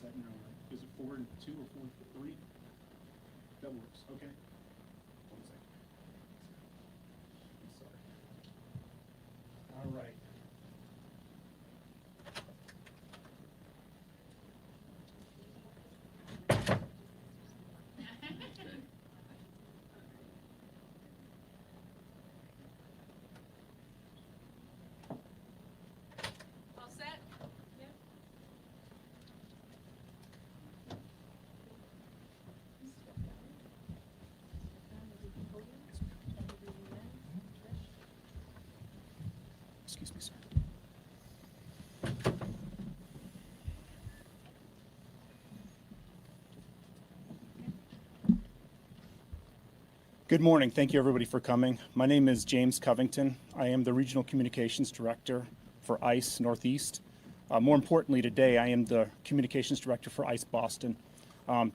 set now, right? Is it 4 and 2 or 4 and 3? That works, okay. 1 second. I'm sorry. All right. All set? Yeah. Excuse me, sir. Good morning. Thank you, everybody, for coming. My name is James Covington. I am the Regional Communications Director for ICE Northeast. More importantly, today, I am the Communications Director for ICE Boston.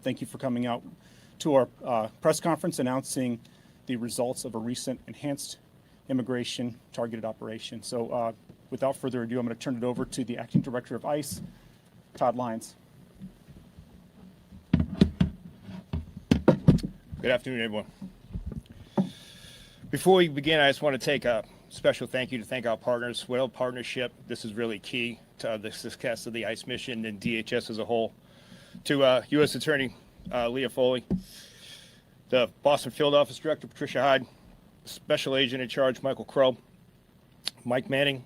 Thank you for coming out to our press conference announcing the results of a recent enhanced immigration targeted operation. So without further ado, I'm going to turn it over to the Acting Director of ICE, Todd Lyons. Good afternoon, everyone. Before we begin, I just want to take a special thank you to thank our partners. Without partnership, this is really key to the success of the ICE mission and DHS as a whole. To U.S. Attorney Leah Foley, the Boston Field Office Director Patricia Hyde, Special Agent in Charge Michael Crow, Mike Manning,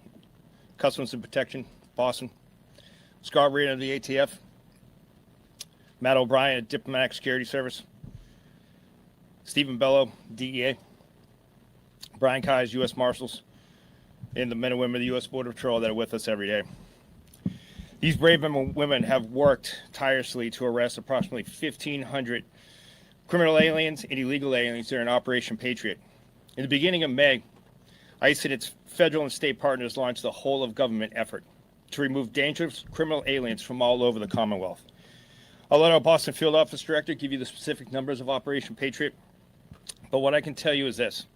Customs and Protection, Boston, Scott Reed of the ATF, Matt O'Brien at Diplomatic Security Service, Stephen Bello, DEA, Brian Keyes, U.S. Marshals, and the men and women of the U.S. Border Patrol that are with us every day. These brave men and women have worked tirelessly to arrest approximately 1,500 criminal aliens and illegal aliens during Operation Patriot. In the beginning of May, ICE and its federal and state partners launched the whole of government effort to remove dangerous criminal aliens from all over the Commonwealth. I'll let our Boston Field Office Director give you the specific numbers of Operation Patriot, but what I can tell you is this: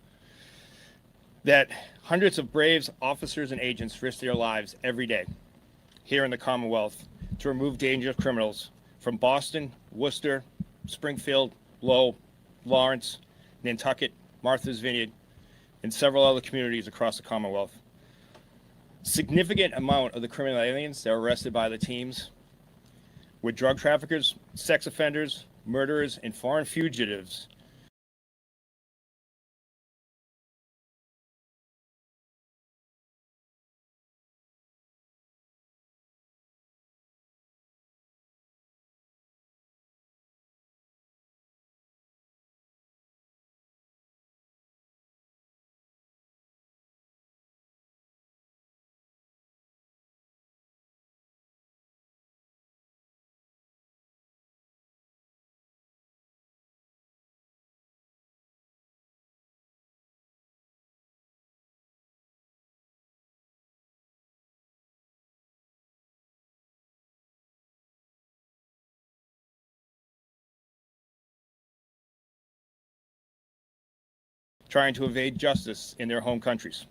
that hundreds of brave officers and agents risk their lives every day here in the Commonwealth to remove dangerous criminals from Boston, Worcester, Springfield, Lowell, Lawrence, Nantucket, Martha's Vineyard, and several other communities across the Commonwealth. Significant amount of the criminal aliens that were arrested by the teams were drug traffickers, sex offenders, murderers, and foreign fugitives trying to evade justice in their home countries.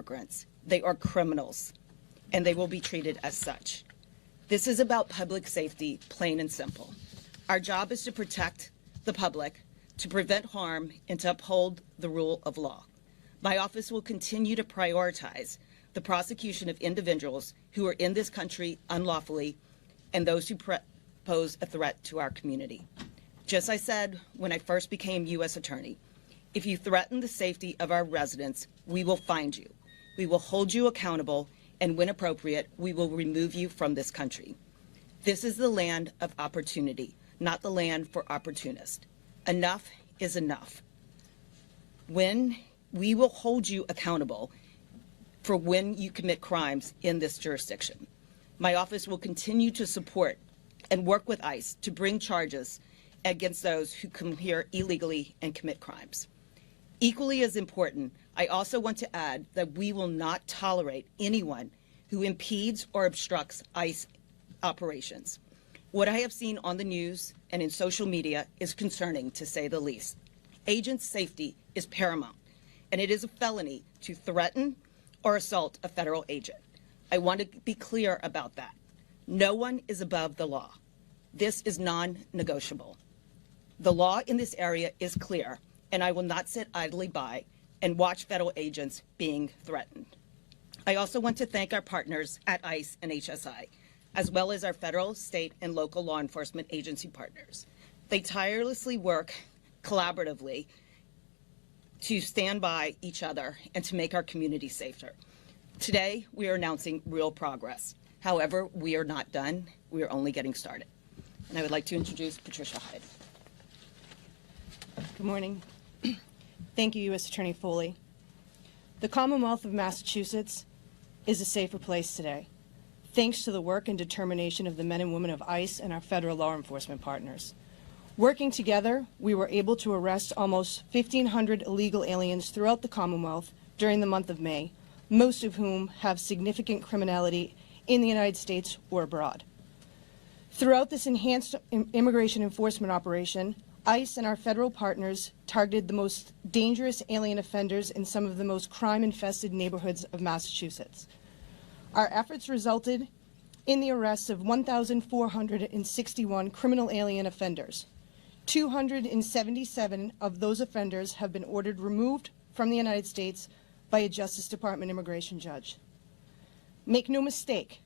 immigrants. They are criminals, and they will be treated as such. This is about public safety, plain and simple. Our job is to protect the public, to prevent harm, and to uphold the rule of law. My office will continue to prioritize the prosecution of individuals who are in this country unlawfully and those who pose a threat to our community. Just as I said when I first became U.S. Attorney, if you threaten the safety of our residents, we will find you. We will hold you accountable, and when appropriate, we will remove you from this country. This is the land of opportunity, not the land for opportunists. Enough is enough. When we will hold you accountable for when you commit crimes in this jurisdiction. My office will continue to support and work with ICE to bring charges against those who come here illegally and commit crimes. Equally as important, I also want to add that we will not tolerate anyone who impedes or obstructs ICE operations. What I have seen on the news and in social media is concerning, to say the least. Agents' safety is paramount, and it is a felony to threaten or assault a federal agent. I want to be clear about that. No one is above the law. This is non-negotiable. The law in this area is clear, and I will not sit idly by and watch federal agents being threatened. I also want to thank our partners at ICE and HSI, as well as our federal, state, and local law enforcement agency partners. They tirelessly work collaboratively to stand by each other and to make our community safer. Today, we are announcing real progress. However, we are not done. We are only getting started. And I would like to introduce Patricia Hyde. Good morning. Thank you, U.S. Attorney Foley. The Commonwealth of Massachusetts is a safer place today, thanks to the work and determination of the men and women of ICE and our federal law enforcement partners. Working together, we were able to arrest almost 1,500 illegal aliens throughout the Commonwealth during the month of May, most of whom have significant criminality in the United States or abroad. Throughout this enhanced immigration enforcement operation, ICE and our federal partners targeted the most dangerous alien offenders in some of the most crime-infested neighborhoods of Massachusetts. Our efforts resulted in the arrests of 1,461 criminal alien offenders. 277 of those offenders have been ordered removed from the United States by a Justice Department immigration judge. Make no mistake,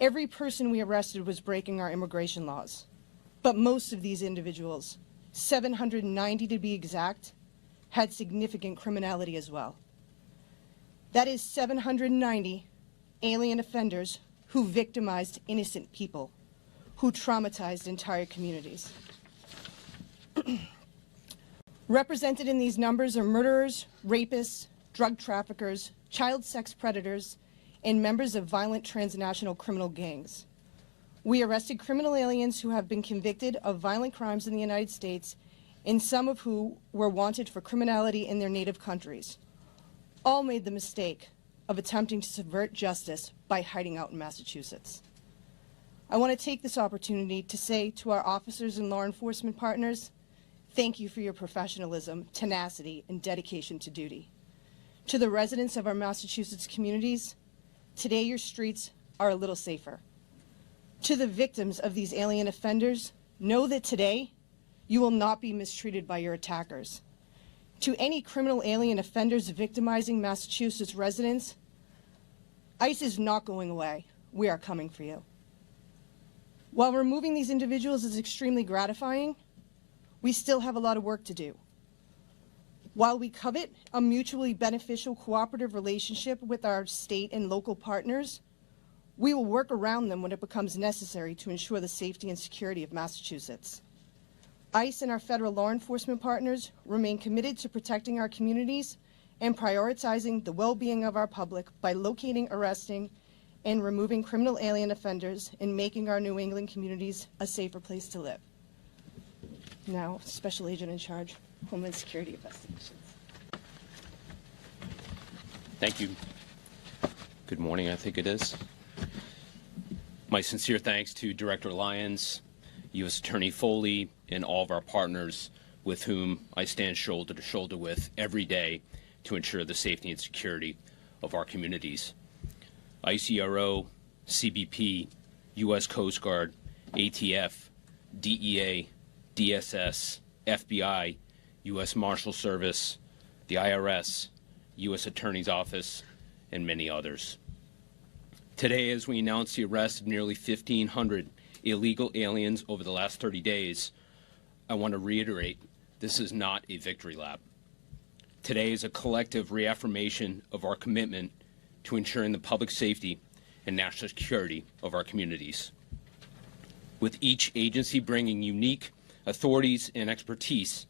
every person we arrested was breaking our immigration laws. But most of these individuals, 790 to be exact, had significant criminality as well. That is 790 alien offenders who victimized innocent people, who traumatized entire communities. Represented in these numbers are murderers, rapists, drug traffickers, child sex predators, and members of violent transnational criminal gangs. We arrested criminal aliens who have been convicted of violent crimes in the United States, and some of who were wanted for criminality in their native countries. All made the mistake of attempting to subvert justice by hiding out in Massachusetts. I want to take this opportunity to say to our officers and law enforcement partners, thank you for your professionalism, tenacity, and dedication to duty. To the residents of our Massachusetts communities, today your streets are a little safer. To the victims of these alien offenders, know that today you will not be mistreated by your attackers. To any criminal alien offenders victimizing Massachusetts residents, ICE is not going away. We are coming for you. While removing these individuals is extremely gratifying, we still have a lot of work to do. While we covet a mutually beneficial cooperative relationship with our state and local partners, we will work around them when it becomes necessary to ensure the safety and security of Massachusetts. ICE and our federal law enforcement partners remain committed to protecting our communities and prioritizing the well-being of our public by locating, arresting, and removing criminal alien offenders and making our New England communities a safer place to live. Now, Special Agent in Charge, Homeland Security Investigations. Thank you. Good morning, I think it is. My sincere thanks to Director Lyons, U.S. Attorney Foley, and all of our partners with whom I stand shoulder to shoulder with every day to ensure the safety and security of our communities. ICRO, CBP, U.S. Coast Guard, ATF, DEA, DSS, FBI, U.S. Marshal Service, the IRS, U.S. Attorney's Office, and many others. Today, as we announce the arrest of nearly 1,500 illegal aliens over the last 30 days, I want to reiterate, this is not a victory lap. Today is a collective reaffirmation of our commitment to ensuring the public safety and national security of our communities. With each agency bringing unique authorities and expertise,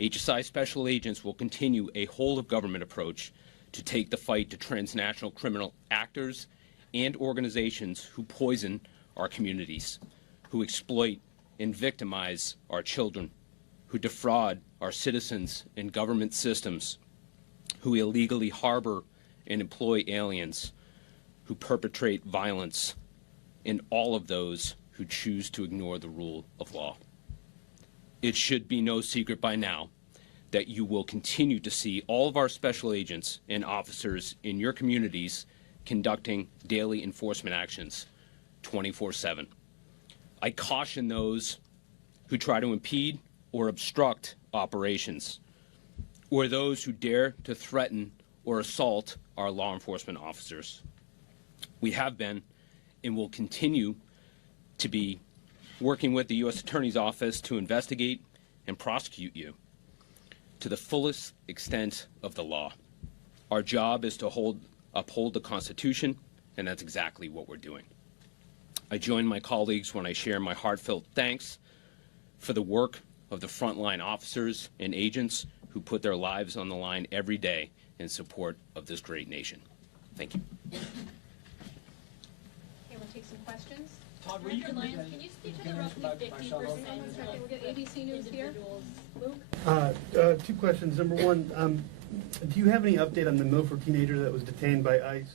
HSI Special Agents will continue a whole-of-government approach to take the fight to transnational criminal actors and organizations who poison our communities, who exploit and victimize our children, who defraud our citizens and government systems, who illegally harbor and employ aliens, who perpetrate violence, and all of those who choose to ignore the rule of law. It should be no secret by now that you will continue to see all of our special agents and officers in your communities conducting daily enforcement actions 24/7. I caution those who try to impede or obstruct operations, or those who dare to threaten or assault our law enforcement officers. We have been and will continue to be working with the U.S. Attorney's Office to investigate and prosecute you to the fullest extent of the law. Our job is to uphold the Constitution, and that's exactly what we're doing. I join my colleagues when I share my heartfelt thanks for the work of the frontline officers and agents who put their lives on the line every day in support of this great nation. Thank you. Okay, we'll take some questions. Todd, were you Director Lyons, can you speak to the roughly 50%? We'll get ABC News here. Luke? Two questions. Number one, do you have any update on the Milford teenager that was detained by ICE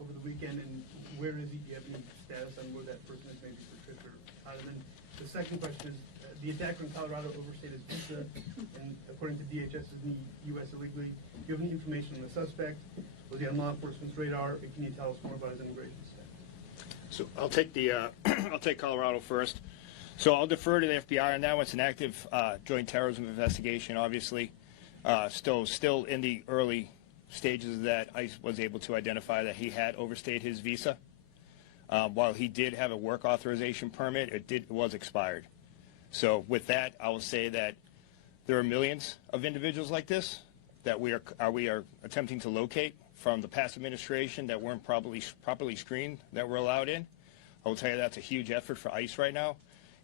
over the weekend, and where is he? Do you have any status on where that person is, maybe for trip or out? And then the second question is, the attacker in Colorado overstayed his visa, and according to DHS, is in the U.S. illegally. Do you have any information on the suspect? Was he on law enforcement's radar? And can you tell us more about his immigration status? So I'll take I'll take Colorado first. So I'll defer to the FBI on that one. It's an active joint terrorism investigation, obviously. Still in the early stages that ICE was able to identify that he had overstayed his visa. While he did have a work authorization permit, it was expired. So with that, I will say that there are millions of individuals like this that we are attempting to locate from the past administration that weren't properly screened that were allowed in. I will tell you that's a huge effort for ICE right now.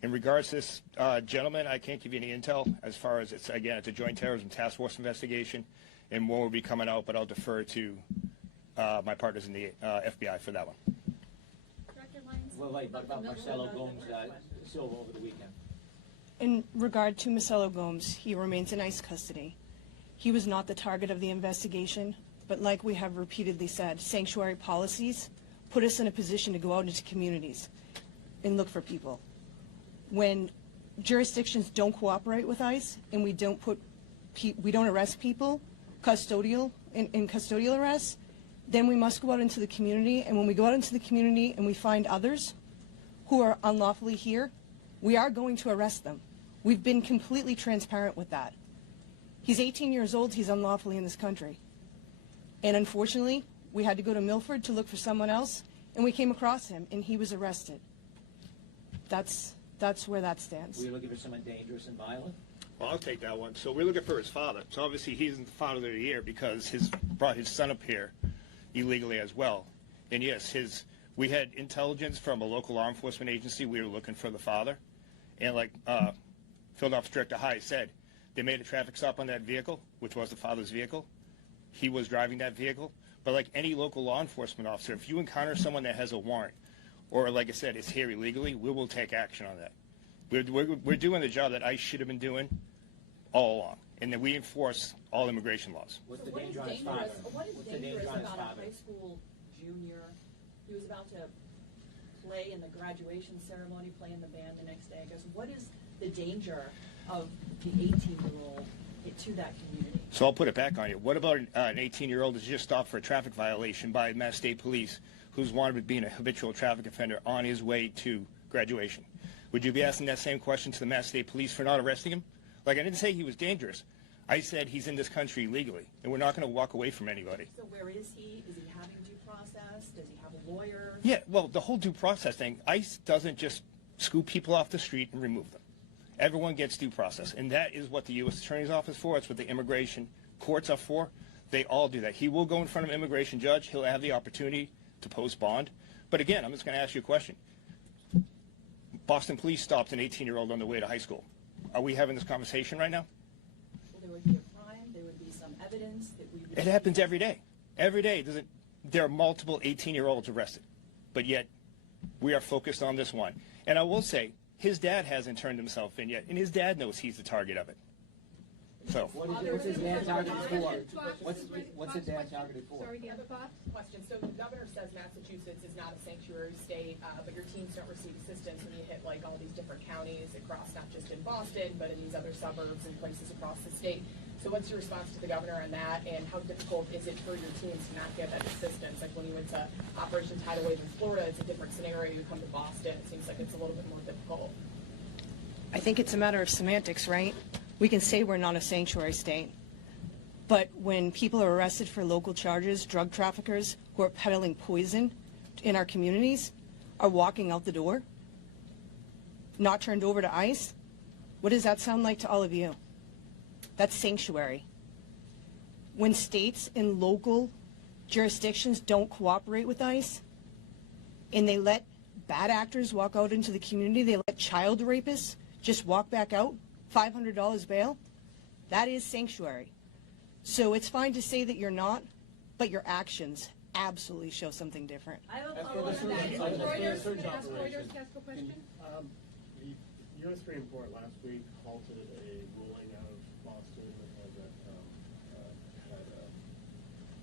In regards to this gentleman, I can't give you any intel as far as it's a joint terrorism task force investigation, and more will be coming out, but I'll defer to my partners in the FBI for that one. Director Lyons? Well, wait, what about Marcelo Gomes Silva over the weekend? In regard to Marcelo Gomes, he remains in ICE custody. He was not the target of the investigation, but like we have repeatedly said, sanctuary policies put us in a position to go out into communities and look for people. When jurisdictions don't cooperate with ICE and we don't arrest people in custodial arrests, then we must go out into the community. And when we go out into the community and we find others who are unlawfully here, we are going to arrest them. We've been completely transparent with that. He's 18 years old. He's unlawfully in this country. And unfortunately, we had to go to Milford to look for someone else, and we came across him, and he was arrested. That's where that stands. Were you looking for someone dangerous and violent? Well, I'll take that one. So we're looking for his father. So obviously he's the father of the year because brought his son up here illegally as well. And yes, we had intelligence from a local law enforcement agency. We were looking for the father. And like Field Officer Director High said, they made a traffic stop on that vehicle, which was the father's vehicle. He was driving that vehicle. But like any local law enforcement officer, if you encounter someone that has a warrant, or like I said, is here illegally, we will take action on that. We're doing the job that ICE should have been doing all along, and that we enforce all immigration laws. What's the danger on his father? What is What's the dangerous danger on his about a father? high school junior? He was about to play in the graduation ceremony, play in the band the next day. I guess what is the danger of the 18-year-old to that community? So I'll put it back on you. What about an 18-year-old who's just stopped for a traffic violation by Mass State Police, who's wanted with being a habitual traffic offender on his way to graduation? Would you be asking that same question to the Mass State Police for not arresting him? Like, I didn't say he was dangerous. I said he's in this country legally, and we're not going to walk away from anybody. So where is he? Is he having due process? Does he have a lawyer? Yeah, well, the whole due process thing, ICE doesn't just scoop people off the street and remove them. Everyone gets due process, and that is what the U.S. Attorney's Office for. It's what the immigration courts are for. They all do that. He will go in front of an immigration judge. He'll have the opportunity to post bond. But again, I'm just going to ask you a question. Boston police stopped an 18-year-old on the way to high school. Are we having this conversation right now? Well, there would be a crime. There would be some evidence that we would... It happens every day. Every day. There are multiple 18-year-olds arrested. But yet, we are focused on this one. And I will say, his dad hasn't turned himself in yet, and his dad knows he's the target of it. So. What's his dad targeted for? What's his dad targeted for? Sorry, Dan, thoughts? Question. So the governor says Massachusetts is not a sanctuary state, but your teams don't receive assistance when you hit like all these different counties across, not just in Boston, but in these other suburbs and places across the state. So what's your response to the governor on that, and how difficult is it for your teams to not get that assistance? Like when you went to Operation Tidal Wave in Florida, it's a different scenario. You come to Boston, it seems like it's a little bit more difficult. I think it's a matter of semantics, right? We can say we're not a sanctuary state, but when people are arrested for local charges, drug traffickers who are peddling poison in our communities are walking out the door, not turned over to ICE, what does that sound like to all of you? That's sanctuary. When states and local jurisdictions don't cooperate with ICE and they let bad actors walk out into the community, they let child rapists just walk back out, $500 bail, that is sanctuary. So it's fine to say that you're not, but your actions absolutely show something different. I have a follow-up to that. Reuters, can I ask Reuters to ask a question? The U.S. Supreme Court last week halted a ruling out of Boston that had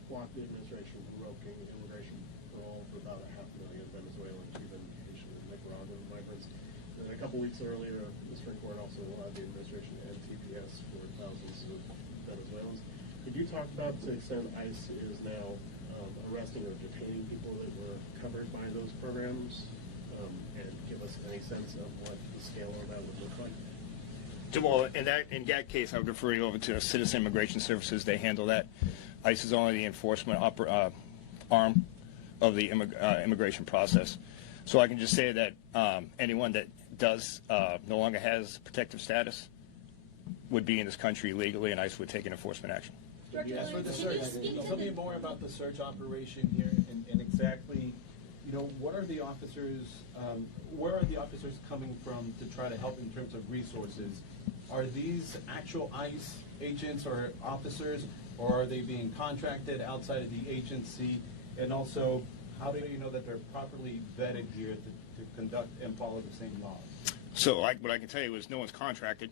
blocked the administration from revoking immigration parole for about 500,000 Venezuelan, Cuban, Haitian, and Nicaraguan migrants. And a couple weeks earlier, the Supreme Court also allowed the administration to end TPS for thousands of Venezuelans. Could you talk about to the extent ICE is now arresting or detaining people that were covered by those programs, and give us any sense of what the scale of that would look like? Well, in that case, I would refer you over to Citizen Immigration Services. They handle that. ICE is only the enforcement arm of the immigration process. So I can just say that anyone that does no longer has protective status would be in this country legally, and ICE would take an enforcement action. Yes, for the search. Tell me more about the search operation here, and exactly, what are the officers? Where are the officers coming from to try to help in terms of resources? Are these actual ICE agents or officers, or are they being contracted outside of the agency? And also, how do you know that they're properly vetted here to conduct and follow the same laws? So what I can tell you is no one's contracted.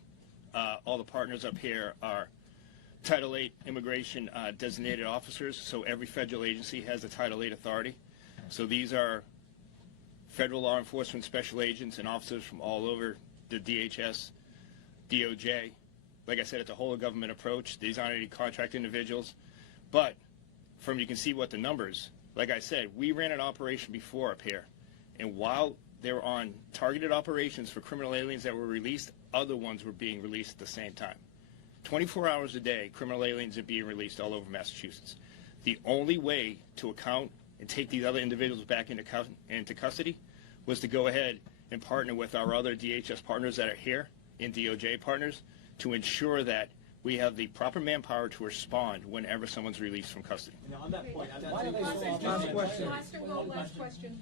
All the partners up here are Title VIII immigration designated officers, so every federal agency has a Title VIII authority. So these are federal law enforcement special agents and officers from all over the DHS, DOJ. Like I said, it's a whole of government approach. These aren't any contract individuals. But you can see what the numbers, like I said, we ran an operation before up here. And while they were on targeted operations for criminal aliens that were released, other ones were being released at the same time. 24 hours a day, criminal aliens are being released all over Massachusetts. The only way to account and take these other individuals back into custody was to go ahead and partner with our other DHS partners that are here and DOJ partners to ensure that we have the proper manpower to respond whenever someone's released from custody. Now, on that point, Last question.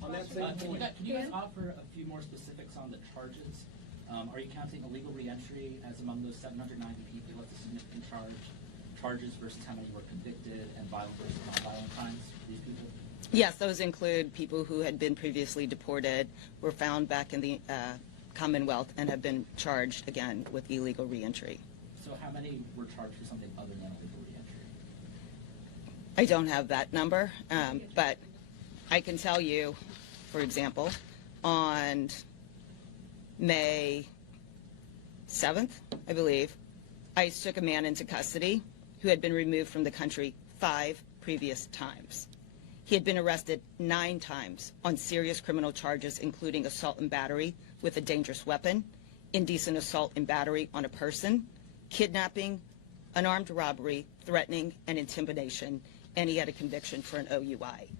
On that same point, Can you guys offer a few more specifics on the charges? Are you counting illegal reentry as among those 790 people? What's the significant charges versus how many were convicted, and violent versus non-violent crimes for these people? Yes, those include people who had been previously deported, were found back in the Commonwealth, and have been charged again with illegal reentry. So how many were charged for something other than illegal reentry? I don't have that number, but I can tell you, for example, on May 7th, I believe, ICE took a man into custody who had been removed from the country 5 previous times. He had been arrested 9 times on serious criminal charges, including assault and battery with a dangerous weapon, indecent assault and battery on a person, kidnapping, unarmed robbery, threatening, and intimidation, and he had a conviction for an OUI.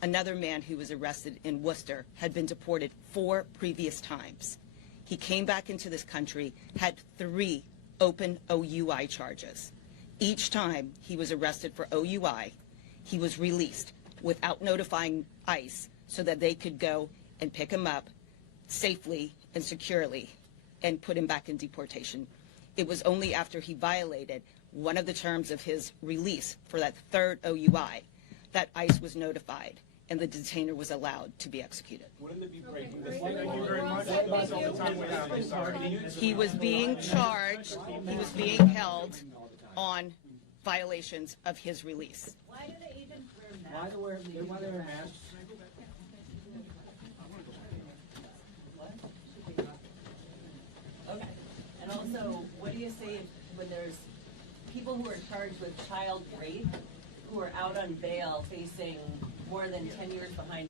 Another man who was arrested in Worcester had been deported 4 previous times. He came back into this country, had 3 open OUI charges. Each time he was arrested for OUI, he was released without notifying ICE so that they could go and pick him up safely and securely and put him back in deportation. It was only after he violated one of the terms of his release for that 3rd OUI that ICE was notified and the detainer was allowed to be executed. Wouldn't it be breaking the state? He was being charged, he was being held on violations of his release. Why do the agents wear masks? Why they wear masks? Okay. And also, what do you say when there's people who are charged with child rape who are out on bail facing more than 10 years behind